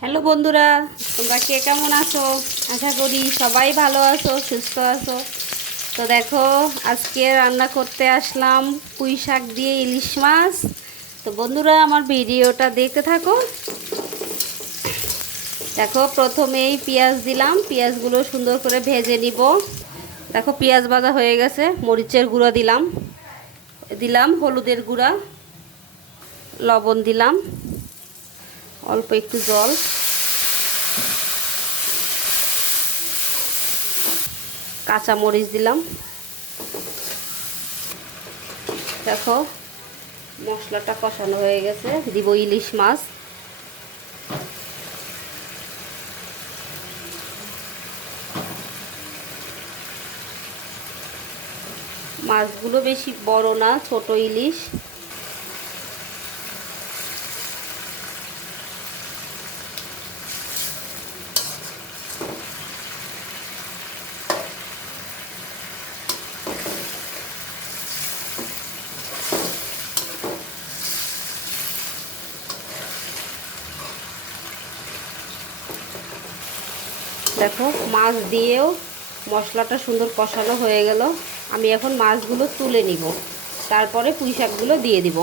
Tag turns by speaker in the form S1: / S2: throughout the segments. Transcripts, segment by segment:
S1: Hello বন্ধুরা, তোমরা কে কেমন আছো? আশা করি সবাই ভালো আছো, সুস্থ আছো। তো দেখো, আজকে রান্না করতে আসলাম পুঁই শাক দিয়ে ইলিশ মাছ। তো বন্ধুরা, আমার ভিডিওটা দেখতে থাকো। দেখো, প্রথমেই পেঁয়াজ দিলাম। পেঁয়াজগুলো সুন্দর করে ভেজে নিব। দেখো, পেঁয়াজ ভাজা হয়ে গেছে। মরিচের গুঁড়ো দিলাম। দিলাম, হলুদের গুঁড়া। লবণ দিলাম। অল্প একটু জল। কাঁচা মরিচ দিলাম। দেখো, মশলাটা কষানো হয়ে গেছে। দিব ইলিশ মাছ। মাছগুলো বেশি বড় না, ছোট ইলিশ। দেখো, মাছ দিয়েও মশলাটা সুন্দর কষানো হয়ে গেল। আমি এখন মাছগুলো তুলে নিব। তারপরে পুঁই শাকগুলো দিয়ে দিব।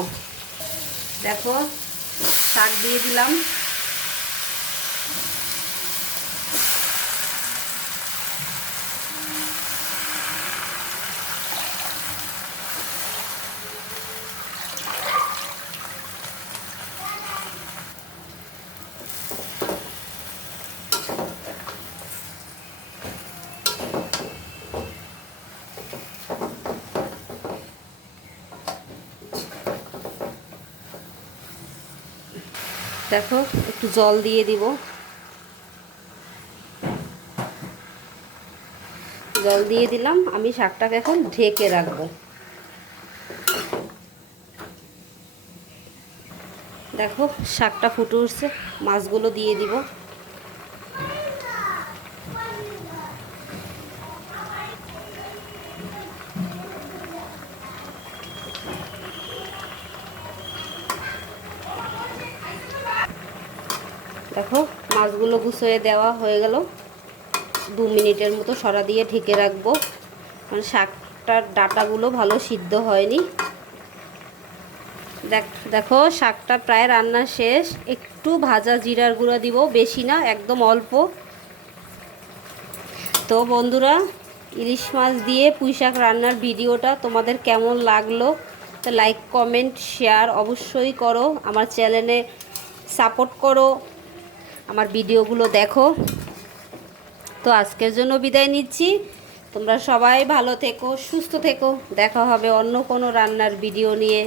S1: দেখো, শাক দিয়ে দিলাম। দেখো, একটু জল দিয়ে দিব। জল দিয়ে দিলাম, আমি শাকটাকে এখন ঢেকে রাখব। দেখো, শাকটা ফুটে উঠছে, মাছগুলো দিয়ে দিব। দেখো, মাছগুলো গুছিয়ে দেওয়া হয়ে গেল। দু মিনিটের মতো সরা দিয়ে ঢেকে রাখব। মানে শাকটার ডাটাগুলো ভালো সিদ্ধ হয়নি। দেখো শাকটা প্রায় রান্না শেষ। একটু ভাজা জিরার গুঁড়া দিব, বেশি না, একদম অল্প। তো বন্ধুরা, ইলিশ মাছ দিয়ে পুঁই শাক রান্নার ভিডিওটা তোমাদের কেমন লাগল? তো লাইক কমেন্ট শেয়ার অবশ্যই করো। আমার চ্যানেলে সাপোর্ট করো। আমার ভিডিওগুলো দেখো। তো আজকের জন্য বিদায় নিচ্ছি। তোমরা সবাই ভালো থেকো, সুস্থ থেকো। দেখা হবে অন্য কোনো রান্নার ভিডিও নিয়ে।